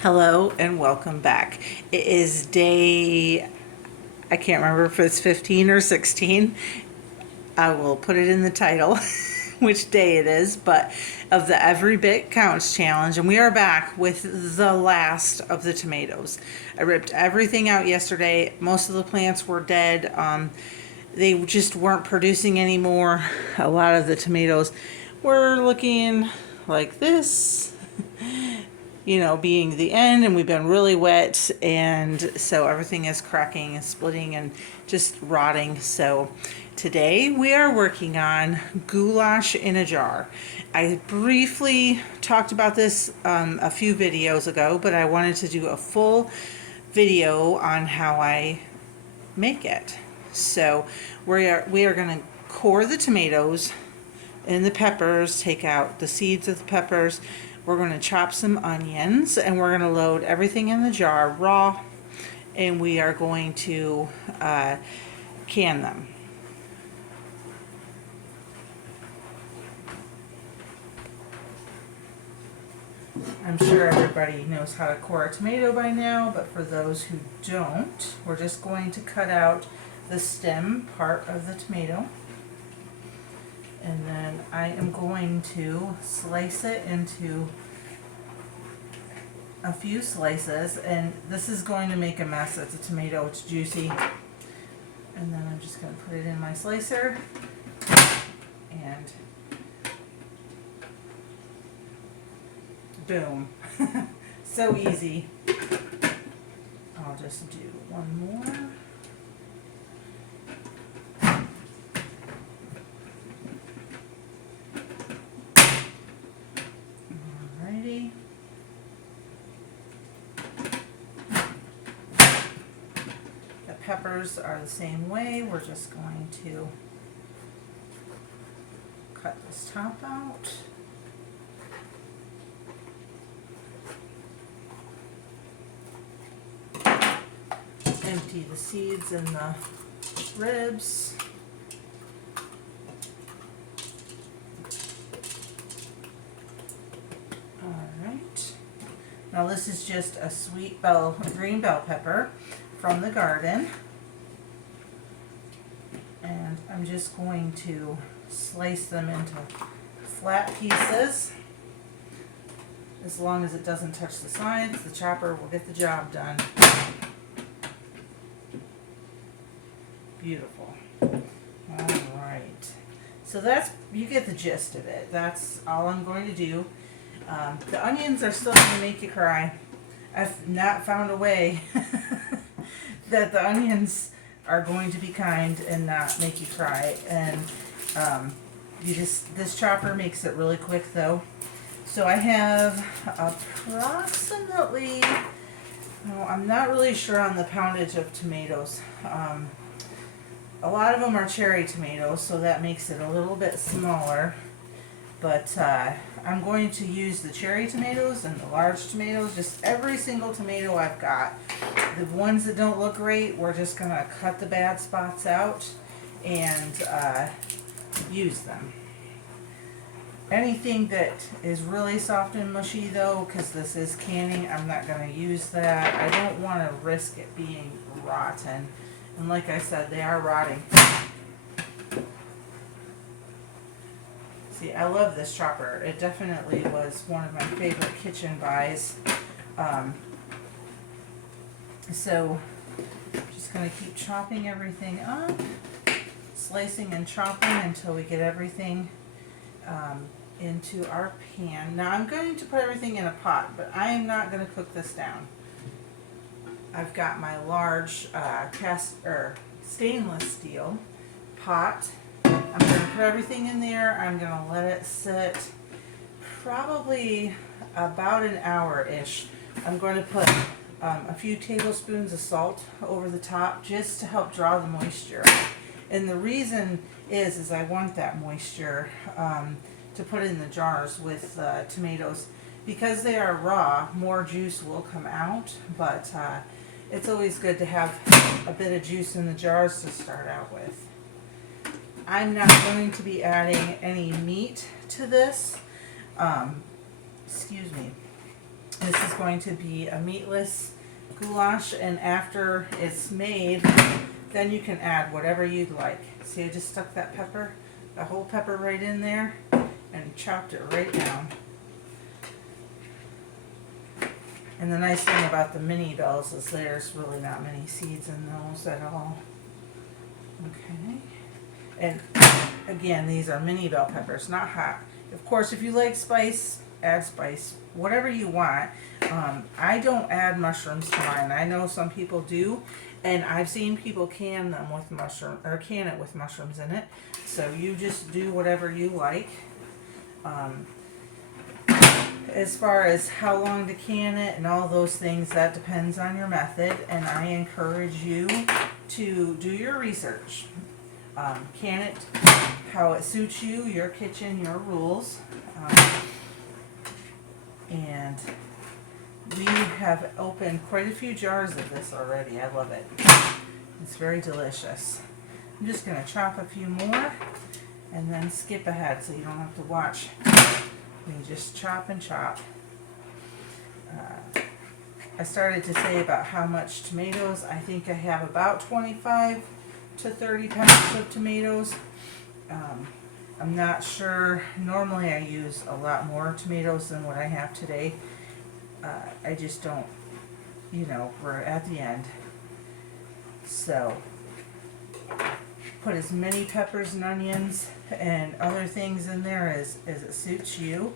Hello and welcome back. It is day, I can't remember if it's 15 or 16. I will put it in the title which day it is, but of the Every Bit Counts challenge. And we are back with the last of the tomatoes. I ripped everything out yesterday. Most of the plants were dead. They just weren't producing anymore. A lot of the tomatoes were looking like this, being the end, and we've been really wet, and so everything is cracking and splitting and just rotting. So today we are working on goulash in a jar. I briefly talked about this a few videos ago, but I wanted to do a full video on how I make it. So we are going to core the tomatoes and the peppers, take out the seeds of the peppers. We're going to chop some onions, and we're going to load everything in the jar raw, and we are going to can them. I'm sure everybody knows how to core a tomato by now, but for those who don't, we're just going to cut out the stem part of the tomato. And then I am going to slice it into a few slices, and this is going to make a mess. It's a tomato, it's juicy. And then I'm just going to put it in my slicer, and boom. So easy. I'll just do one more. Alrighty. The peppers are the same way. We're just going to cut this top out. Empty the seeds and the ribs. Alright. Now this is just a green bell pepper from the garden. And I'm just going to slice them into flat pieces. As long as it doesn't touch the sides, the chopper will get the job done. Beautiful. Alright. So you get the gist of it. That's all I'm going to do. The onions are still going to make you cry. I've not found a way that the onions are going to be kind and not make you cry. And this chopper makes it really quick though. So I have approximately, I'm not really sure on the poundage of tomatoes. A lot of them are cherry tomatoes, so that makes it a little bit smaller. But I'm going to use the cherry tomatoes and the large tomatoes, just every single tomato I've got. The ones that don't look great, we're just going to cut the bad spots out and use them. Anything that is really soft and mushy though, because this is canning, I'm not going to use that. I don't want to risk it being rotten. And like I said, they are rotting. See, I love this chopper. It definitely was one of my favorite kitchen buys. So, just going to keep chopping everything up, slicing and chopping until we get everything into our pan. Now I'm going to put everything in a pot, but I am not going to cook this down. I've got my large stainless steel pot. I'm going to put everything in there. I'm going to let it sit probably about an hour-ish. I'm going to put a few tablespoons of salt over the top just to help draw the moisture out. And the reason is I want that moisture to put in the jars with tomatoes. Because they are raw, more juice will come out, but it's always good to have a bit of juice in the jars to start out with. I'm not going to be adding any meat to this. Excuse me. This is going to be a meatless goulash, and after it's made, then you can add whatever you'd like. See, I just stuck that pepper, the whole pepper right in there, and chopped it right down. And the nice thing about the mini bells is there's really not many seeds in those at all. Okay. And again, these are mini bell peppers, not hot. Of course, if you like spice, add spice, whatever you want. I don't add mushrooms to mine. I know some people do, and I've seen people can them with mushroom, or can it with mushrooms in it. So you just do whatever you like. As far as how long to can it and all those things, that depends on your method, and I encourage you to do your research. Can it how it suits you, your kitchen, your rules. And we have opened quite a few jars of this already. I love it. It's very delicious. I'm just going to chop a few more and then skip ahead so you don't have to watch me just chop and chop. I started to say about how much tomatoes. I think I have about 25 to 30 pounds of tomatoes. I'm not sure. Normally I use a lot more tomatoes than what I have today. I just don't, you know, we're at the end. So put as many peppers and onions and other things in there as it suits you.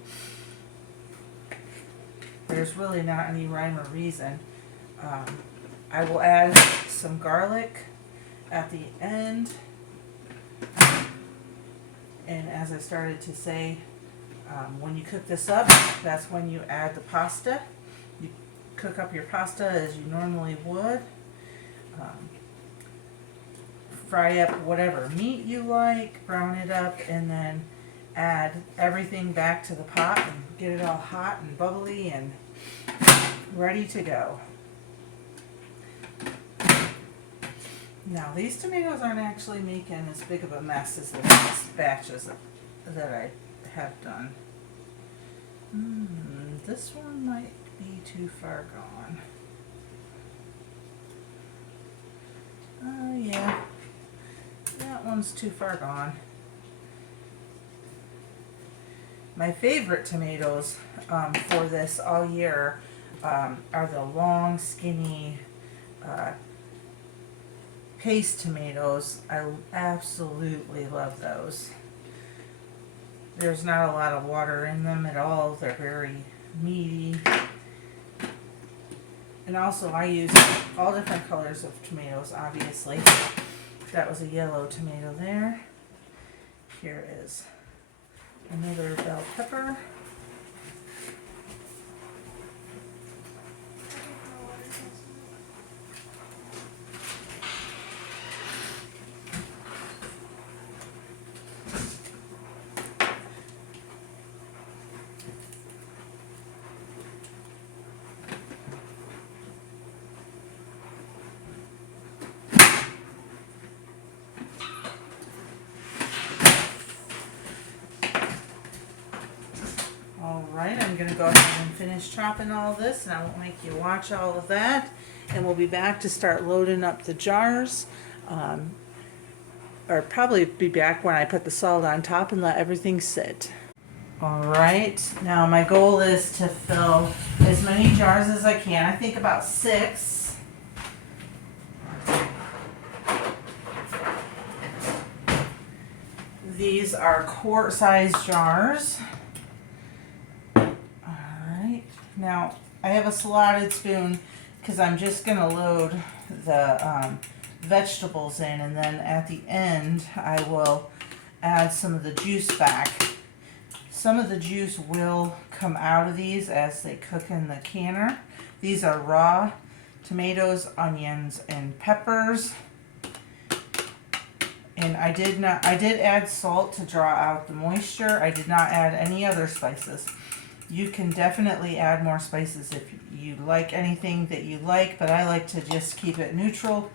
There's really not any rhyme or reason. I will add some garlic at the end. And as I started to say, when you cook this up, that's when you add the pasta. You cook up your pasta as you normally would. Fry up whatever meat you like, brown it up, and then add everything back to the pot and get it all hot and bubbly and ready to go. Now, these tomatoes aren't actually making as big of a mess as the past batches that I have done. This one might be too far gone. Yeah, that one's too far gone. My favorite tomatoes for this all year are the long, skinny paste tomatoes. I absolutely love those. There's not a lot of water in them at all. They're very meaty. And also I use all different colors of tomatoes, obviously. That was a yellow tomato there. Here is another bell pepper. Alright, I'm going to go ahead and finish chopping all this, and I won't make you watch all of that. And we'll be back to start loading up the jars. Or probably be back when I put the salt on top and let everything sit. Alright, now my goal is to fill as many jars as I can. I think about 6. These are quart-sized jars. Now, I have a slotted spoon because I'm just going to load the vegetables in, and then at the end I will add some of the juice back. Some of the juice will come out of these as they cook in the canner. These are raw tomatoes, onions, and peppers. And I did add salt to draw out the moisture. I did not add any other spices. You can definitely add more spices if you like anything that you like, but I like to just keep it neutral.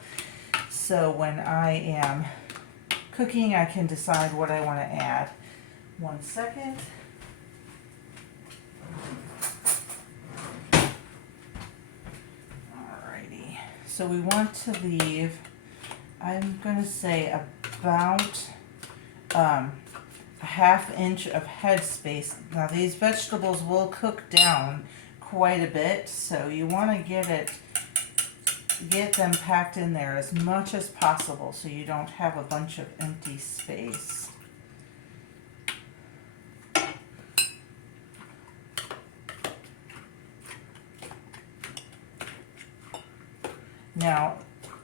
So when I am cooking, I can decide what I want to add. 1 second. So we want to leave, I'm going to say about a ½ inch of head space. Now these vegetables will cook down quite a bit, so you want to get them packed in there as much as possible so you don't have a bunch of empty space. Now,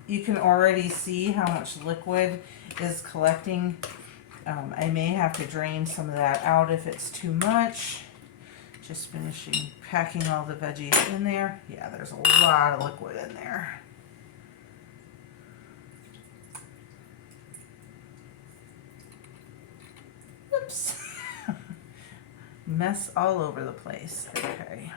you can already see how much liquid is collecting. I may have to drain some of that out if it's too much. Just finishing packing all the veggies in there. Yeah, there's a lot of liquid in there. Whoops. Mess all over the place. Okay.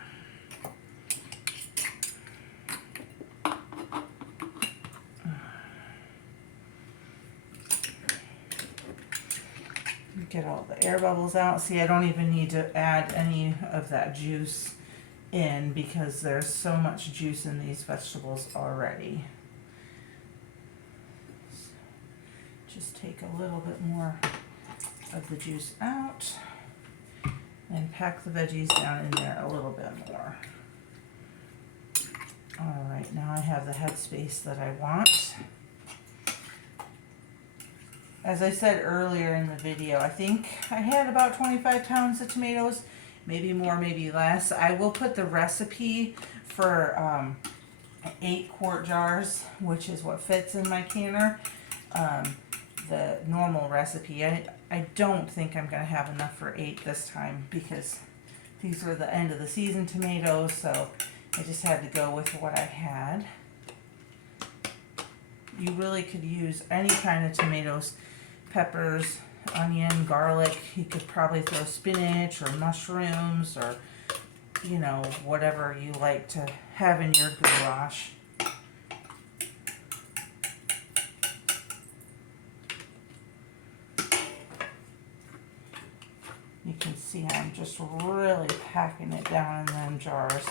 Get all the air bubbles out. See, I don't even need to add any of that juice in because there's so much juice in these vegetables already. So just take a little bit more of the juice out and pack the veggies down in there a little bit more. All right, now I have the headspace that I want. As I said earlier in the video, I think I had about 25 pounds of tomatoes, maybe more, maybe less. I will put the recipe for 8 quart jars, which is what fits in my canner. The normal recipe. I don't think I'm going to have enough for 8 this time because these were the end of the season tomatoes, so I just had to go with what I had. You really could use any kind of tomatoes. Peppers, onion, garlic. You could probably throw spinach or mushrooms or, you know, whatever you like to have in your goulash. You can see I'm just really packing it down in them jars.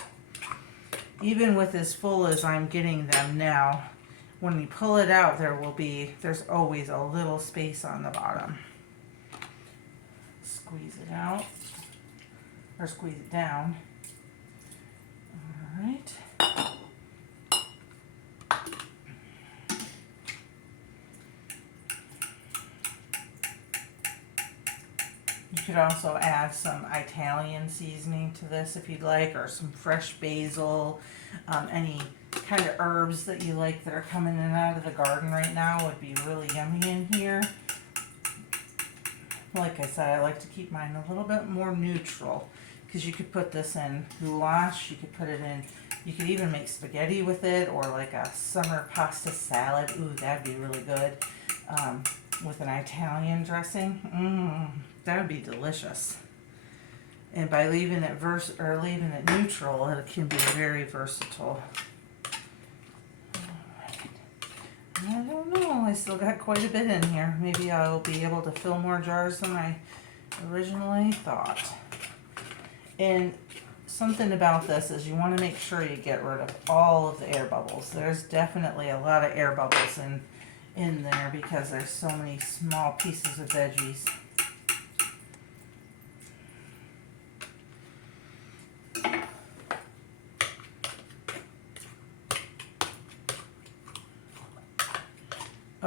Even with as full as I'm getting them now, when you pull it out, there's always a little space on the bottom. Squeeze it out, or squeeze it down. All right. You could also add some Italian seasoning to this if you'd like, or some fresh basil, any kind of herbs that you like that are coming in and out of the garden right now would be really yummy in here. Like I said, I like to keep mine a little bit more neutral because you could put this in goulash, you could put it in, you could even make spaghetti with it or like a summer pasta salad. Ooh, that'd be really good with an Italian dressing. That would be delicious. And by leaving it neutral, it can be very versatile. I don't know, I still got quite a bit in here. Maybe I'll be able to fill more jars than I originally thought. And something about this is you want to make sure you get rid of all of the air bubbles. There's definitely a lot of air bubbles in there because there's so many small pieces of veggies.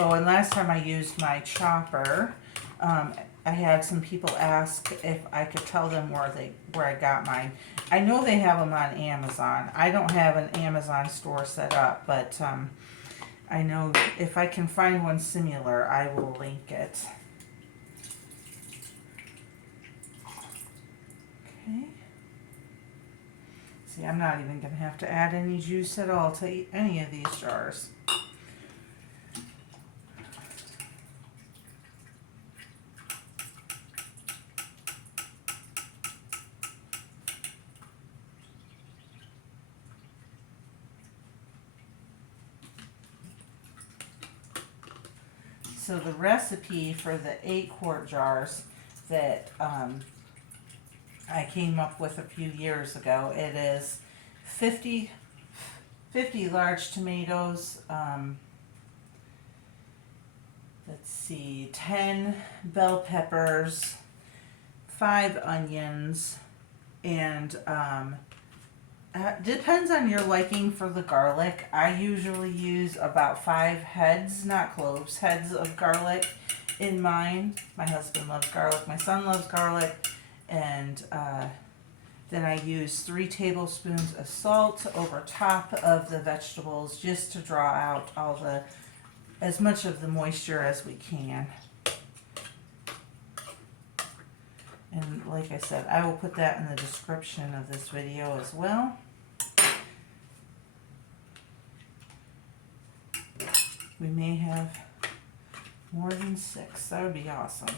Oh, and last time I used my chopper, I had some people ask if I could tell them where I got mine. I know they have them on Amazon. I don't have an Amazon store set up, but I know if I can find one similar, I will link it. Okay. See, I'm not even going to have to add any juice at all to any of these jars. So the recipe for the 8 quart jars that I came up with a few years ago, it is 50 50 large tomatoes, let's see, 10 bell peppers, 5 onions, and depends on your liking for the garlic. I usually use about 5 heads, not cloves, heads of garlic in mine. My husband loves garlic, my son loves garlic, and then I use 3 tablespoons of salt over top of the vegetables just to draw out as much of the moisture as we can. And like I said, I will put that in the description of this video as well. We may have more than 6. That would be awesome.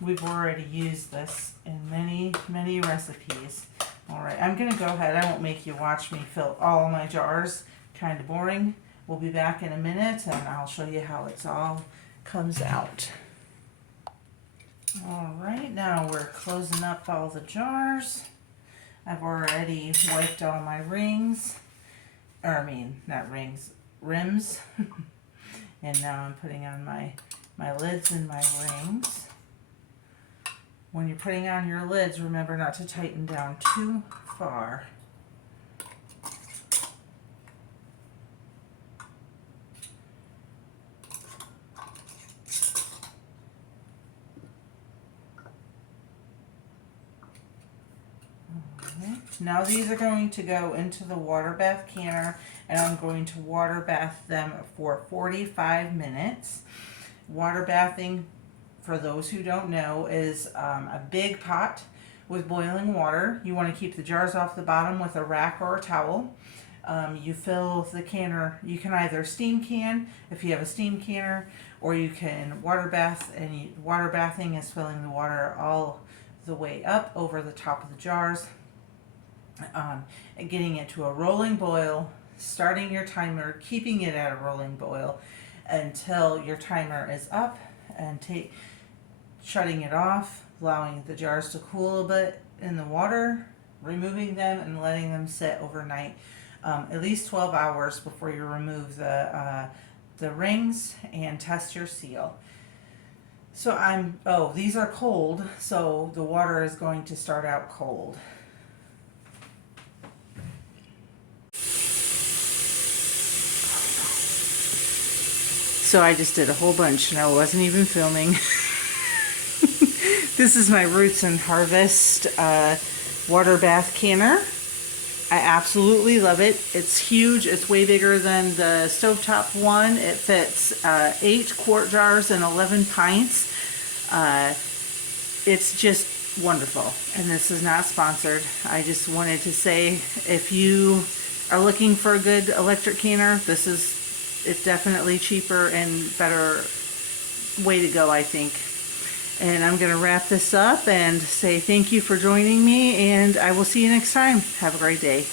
We've already used this in many, many recipes. All right, I'm going to go ahead. I won't make you watch me fill all of my jars. Kind of boring. We'll be back in a minute and I'll show you how it's all comes out. All right, now we're closing up all the jars. I've already wiped all my rings. Or I mean, not rings, rims. And now I'm putting on my lids and my rings. When you're putting on your lids, remember not to tighten down too far. Now these are going to go into the water bath canner, and I'm going to water bath them for 45 minutes. Water bathing, for those who don't know, is a big pot with boiling water. You want to keep the jars off the bottom with a rack or a towel. You fill the canner, you can either steam can if you have a steam canner, or you can water bath, and water bathing is filling the water all the way up over the top of the jars. And getting it to a rolling boil, starting your timer, keeping it at a rolling boil until your timer is up, and shutting it off, allowing the jars to cool a bit in the water, removing them and letting them sit overnight, at least 12 hours before you remove the rings and test your seal. So these are cold, so the water is going to start out cold. So I just did a whole bunch and I wasn't even filming. This is my Roots and Harvest water bath canner. I absolutely love it. It's huge. It's way bigger than the stovetop one. It fits 8 quart jars and 11 pints. It's just wonderful. And this is not sponsored. I just wanted to say, if you are looking for a good electric canner, it's definitely cheaper and better way to go, I think. And I'm going to wrap this up and say thank you for joining me, and I will see you next time. Have a great day.